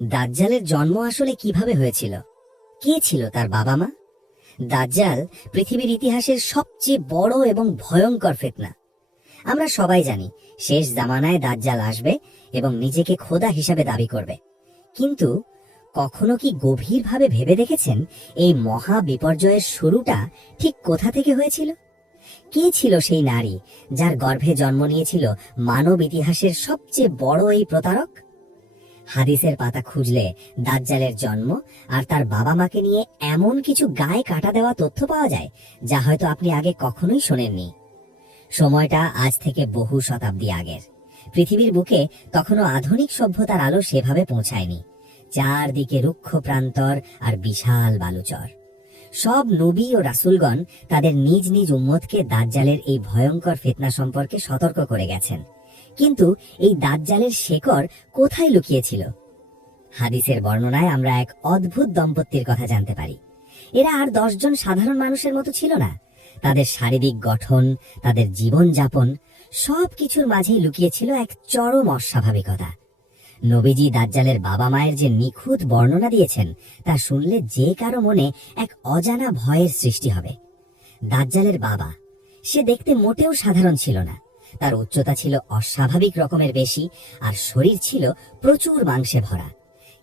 দাজ্জালের জন্ম আসলে কিভাবে হয়েছিল? কে ছিল তার বাবা মা? দাজ্জাল পৃথিবীর ইতিহাসের সবচেয়ে বড় এবং ভয়ঙ্কর ফিতনা। আমরা সবাই জানি শেষ জামানায় দাজ্জাল আসবে এবং নিজেকে খোদা হিসাবে দাবি করবে। কিন্তু কখনো কি গভীরভাবে ভেবে দেখেছেন এই মহা বিপর্যয়ের শুরুটা ঠিক কোথা থেকে হয়েছিল? কে ছিল সেই নারী যার গর্ভে জন্ম নিয়েছিল মানব ইতিহাসের সবচেয়ে বড় এই প্রতারক? হাদিসের পাতা খুঁজলে দাজ্জালের জন্ম আর তার বাবা মাকে নিয়ে এমন কিছু গায়ে কাটা দেওয়া তথ্য পাওয়া যায় যা হয়তো আপনি আগে কখনোই শোনেননি। সময়টা আজ থেকে বহু শতাব্দী আগের। পৃথিবীর বুকে তখনও আধুনিক সভ্যতার আলো সেভাবে পৌঁছায়নি। চারদিকে রুক্ষ প্রান্তর আর বিশাল বালুচর। সব নবী ও রাসূলগণ তাদের নিজ নিজ উম্মতকে দাজ্জালের এই ভয়ঙ্কর ফিতনা সম্পর্কে সতর্ক করে গেছেন। কিন্তু এই দাজ্জালের শেকড় কোথায় লুকিয়েছিল? হাদিসের বর্ণনায় আমরা এক অদ্ভুত দম্পতির কথা জানতে পারি। এরা আর 10 জন সাধারণ মানুষের মতো ছিল না। তাদের শারীরিক গঠন, তাদের জীবনযাপন সবকিছুর মাঝেই লুকিয়েছিল এক চরম অস্বাভাবিকতা। নবীজি দাজ্জালের বাবা মায়ের যে নিখুঁত বর্ণনা দিয়েছেন তা শুনলে যে কারো মনে এক অজানা ভয়ের সৃষ্টি হবে। দাজ্জালের বাবা, সে দেখতে মোটেও সাধারণ ছিল না। তার উচ্চতা ছিল অস্বাভাবিক রকমের বেশি আর শরীর ছিল প্রচুর মাংসে ভরা।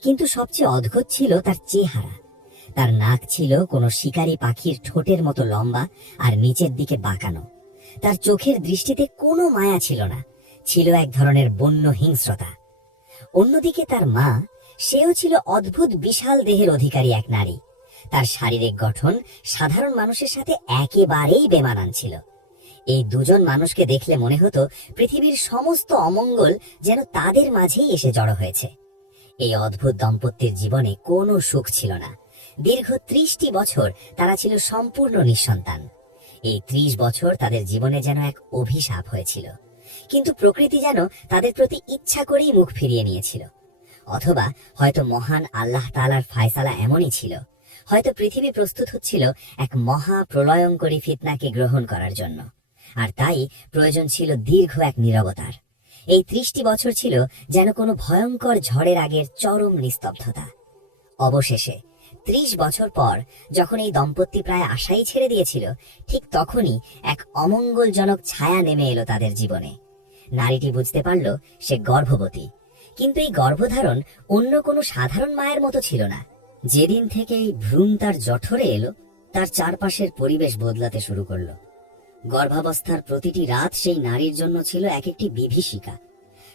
কিন্তু সবচেয়ে অদ্ভুত ছিল তার চেহারা। তার নাক ছিল কোনো শিকারী পাখির ঠোঁটের মতো লম্বা আর নিচের দিকে বাঁকানো। তার চোখের দৃষ্টিতে কোনো মায়া ছিল না, ছিল এক ধরনের বন্য হিংস্রতা। অন্যদিকে তার মা, সেও ছিল অদ্ভুত বিশাল দেহের অধিকারী এক নারী। তার শারীরিক গঠন সাধারণ মানুষের সাথে একেবারেই বেমানান ছিল। এই দুজন মানুষকে দেখলে মনে হতো পৃথিবীর সমস্ত অমঙ্গল যেন তাদের মাঝেই এসে জড়ো হয়েছে। এই অদ্ভুত দম্পতির জীবনে কোনো সুখ ছিল না। দীর্ঘ 30টি বছর তারা ছিল সম্পূর্ণ নিঃসন্তান। এই 30 বছর তাদের জীবনে যেন এক অভিশাপ হয়েছিল। কিন্তু প্রকৃতি যেন তাদের প্রতি ইচ্ছা করেই মুখ ফিরিয়ে নিয়েছিল। অথবা হয়তো মহান আল্লাহ তাআলার ফায়সালা এমনই ছিল। হয়তো পৃথিবী প্রস্তুত হচ্ছিল এক মহা প্রলয়ঙ্করী ফিতনাকে গ্রহণ করার জন্য। আর তাই প্রয়োজন ছিল দীর্ঘ এক নীরবতার। এই 30টি বছর ছিল যেন কোনো ভয়ঙ্কর ঝড়ের আগের চরম নিস্তব্ধতা। অবশেষে 30 বছর পর যখন এই দম্পতি প্রায় আশাই ছেড়ে দিয়েছিল, ঠিক তখনই এক অমঙ্গলজনক ছায়া নেমে এলো তাদের জীবনে। নারীটি বুঝতে পারল সে গর্ভবতী। কিন্তু এই গর্ভধারণ অন্য কোনো সাধারণ মায়ের মতো ছিল না। যেদিন থেকে এই ভ্রূণ তার জঠরে এলো, তার চারপাশের পরিবেশ বদলাতে শুরু করলো। গর্ভাবস্থার প্রতিটি রাত সেই নারীর জন্য ছিল এক একটি বিভীষিকা।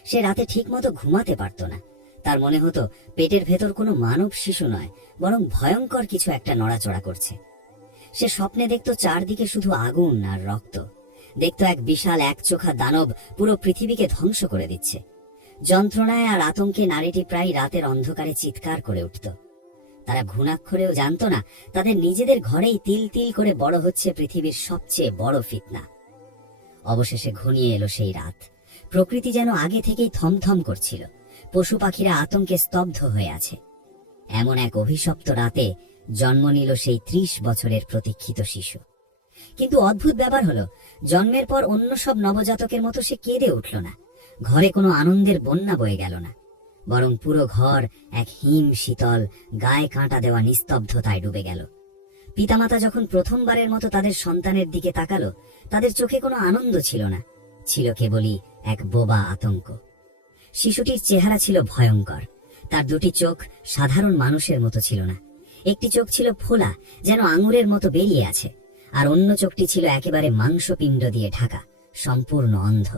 সে রাতে ঠিকমতো ঘুমাতে পারত না। তার মনে হতো পেটের ভেতর কোনো মানব শিশু নয়, বরং ভয়ঙ্কর কিছু একটা নড়াচড়া করছে। সে স্বপ্নে দেখত চারদিকে শুধু আগুন আর রক্ত। দেখত এক বিশাল একচোখা দানব পুরো পৃথিবীকে ধ্বংস করে দিচ্ছে। যন্ত্রণায় আর আতঙ্কে নারীটি প্রায় রাতের অন্ধকারে চিৎকার করে উঠত। তারা ঘুণাক্ষরেও জানত না তাদের নিজেদের ঘরেই তিল তিল করে বড় হচ্ছে পৃথিবীর সবচেয়ে বড় ফিতনা। অবশেষে ঘনিয়ে এলো সেই রাত। প্রকৃতি যেন আগে থেকেই থমথম করছিল। পশু পাখিরা আতঙ্কে স্তব্ধ হয়ে আছে। এমন এক অভিশপ্ত রাতে জন্ম নিল সেই 30 বছরের প্রতীক্ষিত শিশু। কিন্তু অদ্ভুত ব্যাপার হলো, জন্মের পর অন্য সব নবজাতকের মতো সে কেঁদে উঠল না। ঘরে কোনো আনন্দের বন্যা বয়ে গেল না, বরং পুরো ঘর এক হিম শীতল, গায়ে কাঁটা দেওয়া নিস্তব্ধতায় ডুবে গেল। পিতামাতা যখন প্রথমবারের মতো তাদের সন্তানের দিকে তাকালো, তাদের চোখে কোনো আনন্দ ছিল না, ছিল কেবলই এক বোবা আতঙ্ক। শিশুটির চেহারা ছিল ভয়ঙ্কর। তার দুটি চোখ সাধারণ মানুষের মতো ছিল না। একটি চোখ ছিল ফোলা, যেন আঙুরের মতো বেরিয়ে আছে, আর অন্য চোখটি ছিল একেবারে মাংসপিণ্ড দিয়ে ঢাকা, সম্পূর্ণ অন্ধ।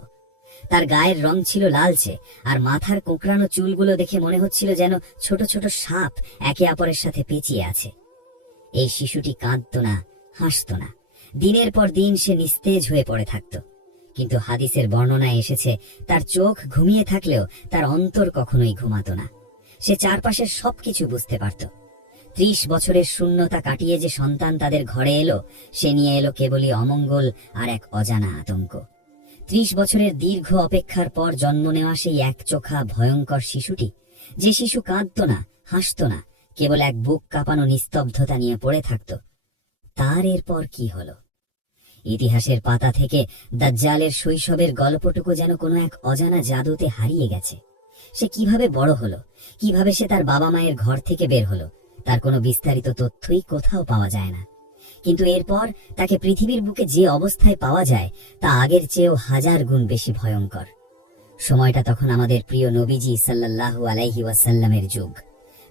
তার গায়ের রং ছিল লালচে, আর মাথার কোঁকড়ানো চুলগুলো দেখে মনে হচ্ছিল যেন ছোট ছোট সাপ একে অপরের সাথে পেঁচিয়ে আছে। এই শিশুটি কাঁদত না, হাসত না। দিনের পর দিন সে নিস্তেজ হয়ে পড়ে থাকত। কিন্তু হাদিসের বর্ণনায় এসেছে তার চোখ ঘুমিয়ে থাকলেও তার অন্তর কখনোই ঘুমাতো না। সে চারপাশের সবকিছু বুঝতে পারত। 30 বছরের শূন্যতা কাটিয়ে যে সন্তান তাদের ঘরে এলো, সে নিয়ে এলো কেবলই অমঙ্গল আর এক অজানা আতঙ্ক। 30 বছরের দীর্ঘ অপেক্ষার পর জন্ম নেওয়া সেই একচোখা ভয়ঙ্কর শিশুটি, যে শিশু কাঁদত না, হাসত না, কেবল এক বুক কাঁপানো নিস্তব্ধতা নিয়ে পড়ে থাকত, তার এরপর কি হলো? ইতিহাসের পাতা থেকে দাজ্জালের শৈশবের গল্পটুকু যেন কোনো এক অজানা জাদুতে হারিয়ে গেছে। সে কিভাবে বড় হলো, কিভাবে সে তার বাবা মায়ের ঘর থেকে বের হলো, তার কোনো বিস্তারিত তথ্যই কোথাও পাওয়া যায় না। কিন্তু এরপর তাকে পৃথিবীর বুকে যে অবস্থায় পাওয়া যায় তা আগের চেয়েও 1000 গুণ বেশি ভয়ঙ্কর। সময়টা তখন আমাদের প্রিয় নবীজি সাল্লাল্লাহু আলাইহি ওয়াসাল্লামের যুগ।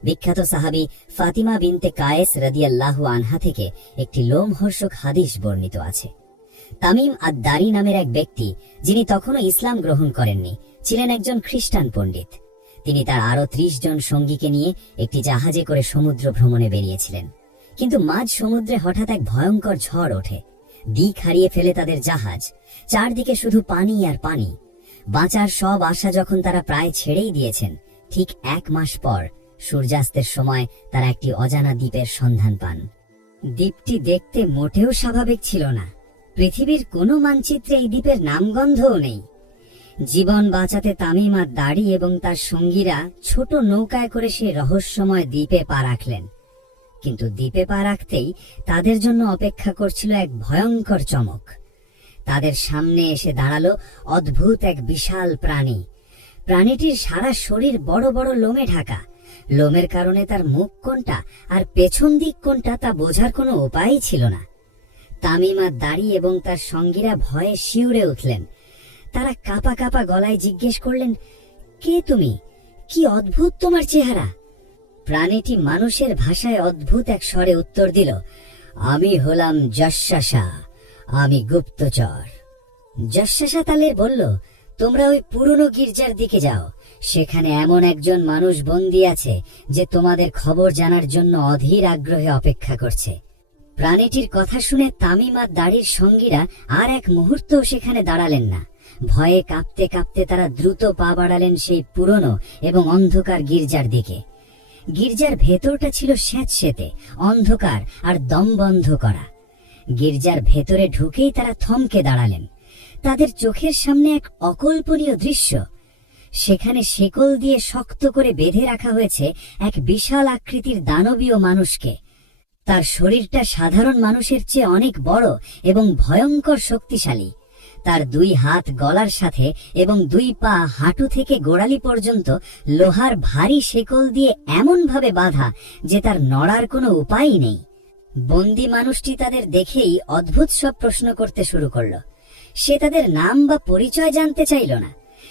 বিখ্যাত সাহাবী ফাতিমা বিনতে কায়েস রাদিয়াল্লাহু আনহা থেকে একটি লোমহর্ষক হাদিস বর্ণিত আছে। তামিম আদ-দারি নামের এক ব্যক্তি, যিনি তখনও ইসলাম গ্রহণ করেননি, ছিলেন একজন খ্রিস্টান পণ্ডিত। তিনি তার আরো 30 জন সঙ্গীকে নিয়ে একটি জাহাজে করে সমুদ্র ভ্রমণে বেরিয়েছিলেন। কিন্তু মাঝ সমুদ্রে হঠাৎ এক ভয়ঙ্কর ঝড় ওঠে। দিক হারিয়ে ফেলে তাদের জাহাজ। চারদিকে শুধু পানি আর পানি। বাঁচার সব আশা যখন তারা প্রায় ছেড়েই দিয়েছেন, ঠিক 1 মাস পর সূর্যাস্তের সময় তারা একটি অজানা দ্বীপের সন্ধান পান। দ্বীপটি দেখতে মোটেও স্বাভাবিক ছিল না। পৃথিবীর কোনো মানচিত্রে এই দ্বীপের নামগন্ধও নেই। জীবন বাঁচাতে তামিম আদ-দারি এবং তার সঙ্গীরা ছোট নৌকায় করে সেই রহস্যময় দ্বীপে পা রাখলেন। কিন্তু দ্বীপে পা রাখতেই তাদের জন্য অপেক্ষা করছিল এক ভয়ঙ্কর চমক। তাদের সামনে এসে দাঁড়ালো অদ্ভুত এক বিশাল প্রাণী। প্রাণীটির সারা শরীর বড় বড় লোমে ঢাকা। লোমের কারণে তার মুখ কোনটা আর পেছন দিক কোনটা তা বোঝার কোনো উপায়ই ছিল না। তামিম আদ-দারি এবং তার সঙ্গীরা ভয়ে শিউরে উঠলেন। তারা কাঁপা কাঁপা গলায় জিজ্ঞেস করলেন, কে তুমি? কি অদ্ভুত তোমার চেহারা? প্রাণীটি মানুষের ভাষায় অদ্ভুত এক স্বরে উত্তর দিল, আমি হলাম জাসসাসা, আমি গুপ্তচর। জাসসাসা তালের বলল, তোমরা ওই পুরনো গির্জার দিকে যাও। সেখানে এমন একজন মানুষ বন্দী আছে যে তোমাদের খবর জানার জন্য অধীর আগ্রহে অপেক্ষা করছে। প্রাণীটির কথা শুনে তামিম আদ-দারির সঙ্গীরা আর এক মুহূর্তও সেখানে দাঁড়ালেন না। ভয়ে কাঁপতে কাঁপতে তারা দ্রুত পা বাড়ালেন সেই পুরনো এবং অন্ধকার গির্জার দিকে। গির্জার ভেতরটা ছিল স্যাঁতসেঁতে, অন্ধকার আর দমবন্ধ করা। গির্জার ভেতরে ঢুকেই তারা থমকে দাঁড়ালেন। তাদের চোখের সামনে এক অকল্পনীয় দৃশ্য। সেখানে শেকল দিয়ে শক্ত করে বেঁধে রাখা হয়েছে এক বিশাল আকৃতির দানবীয় মানুষকে। তার শরীরটা সাধারণ মানুষের চেয়ে অনেক বড় এবং ভয়ঙ্কর শক্তিশালী। তার 2 হাত গলার সাথে এবং 2 পা হাঁটু থেকে গোড়ালি পর্যন্ত লোহার ভারী শেকল দিয়ে এমন ভাবে বাঁধা যে তার নড়ার কোনো উপায়ই নেই। বন্দী মানুষটি তাদের দেখেই অদ্ভুত সব প্রশ্ন করতে শুরু করল। সে তাদের নাম বা পরিচয় জানতে চাইল না।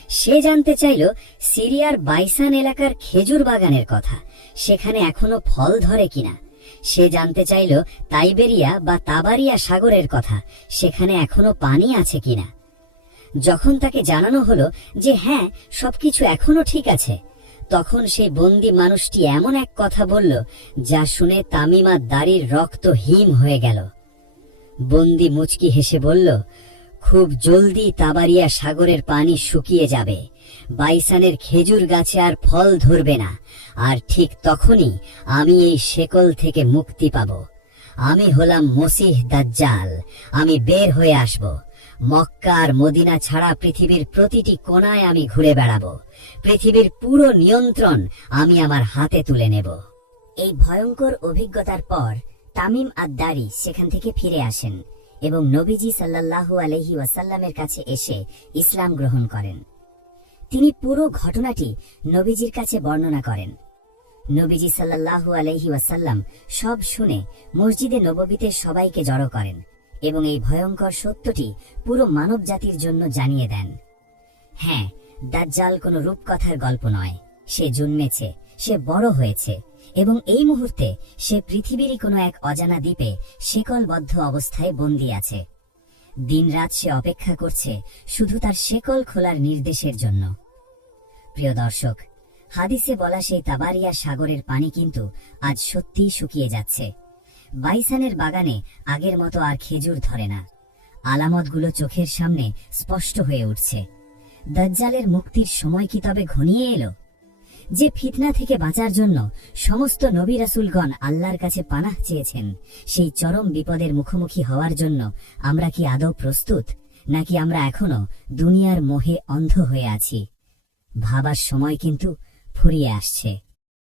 সে জানতে চাইল সিরিয়ার বাইসান এলাকার খেজুর বাগানের কথা, সেখানে এখনো ফল ধরে কিনা। সে জানতে চাইল তাইবেরিয়া বা তাবারিয়া সাগরের কথা, সেখানে এখনো পানি আছে কিনা। যখন তাকে জানানো হলো যে হ্যাঁ, সবকিছু এখনো ঠিক আছে, তখন সেই বন্দী মানুষটি এমন এক কথা বলল যা শুনে তামিম আদ-দারির রক্ত হিম হয়ে গেল। বন্দী মুচকি হেসে বলল, খুব জলদি তাবারিয়া সাগরের পানি শুকিয়ে যাবে, বাইসানের খেজুর গাছে আর ফল ধরবে না, আর ঠিক তখনই আমি এই শেকল থেকে মুক্তি পাব। আমি হলাম মসিহ দাজ্জাল। আমি বের হয়ে আসব। মক্কা আর মদিনা ছাড়া পৃথিবীর প্রতিটি কোণায় আমি ঘুরে বেড়াবো। পৃথিবীর পুরো নিয়ন্ত্রণ আমি আমার হাতে তুলে নেব। এই ভয়ঙ্কর অভিজ্ঞতার পর তামিম আদ-দারি সেখান থেকে ফিরে আসেন এবং নবীজি সাল্লাল্লাহু আলাইহি ওয়াসাল্লামের কাছে এসে ইসলাম গ্রহণ করেন। তিনি পুরো ঘটনাটি নবীজির কাছে বর্ণনা করেন। নবীজি সাল্লাল্লাহু আলাইহি ওয়াসাল্লাম সব শুনে মসজিদে নববীতে সবাইকে জড়ো করেন এবং এই ভয়ঙ্কর সত্যটি পুরো মানব জাতির জন্য জানিয়ে দেন। হ্যাঁ, দাজ্জাল কোনো রূপকথার গল্প নয়। সে জন্মেছে, সে বড় হয়েছে এবং এই মুহূর্তে সে পৃথিবীরই কোনো এক অজানা দ্বীপে শেকলবদ্ধ অবস্থায় বন্দী আছে। দিনরাত সে অপেক্ষা করছে শুধু তার শেকল খোলার নির্দেশের জন্য। প্রিয় দর্শক, হাদিসে বলা সেই তাবারিয়া সাগরের পানি কিন্তু আজ সত্যিই শুকিয়ে যাচ্ছে। বাইসানের বাগানে আগের মতো আর খেজুর ধরে না। আলামতগুলো চোখের সামনে স্পষ্ট হয়ে উঠছে। দাজ্জালের মুক্তির সময় কি তবে ঘনিয়ে এলো? যে ফিতনা থেকে বাঁচার জন্য সমস্ত নবী রাসূলগণ আল্লাহর কাছে পানাহ চেয়েছেন, সেই চরম বিপদের মুখোমুখি হওয়ার জন্য আমরা কি আদৌ প্রস্তুত, নাকি আমরা এখনো দুনিয়ার মোহে অন্ধ হয়ে আছি? ভাবার সময় কিন্তু ফুরিয়ে আসছে।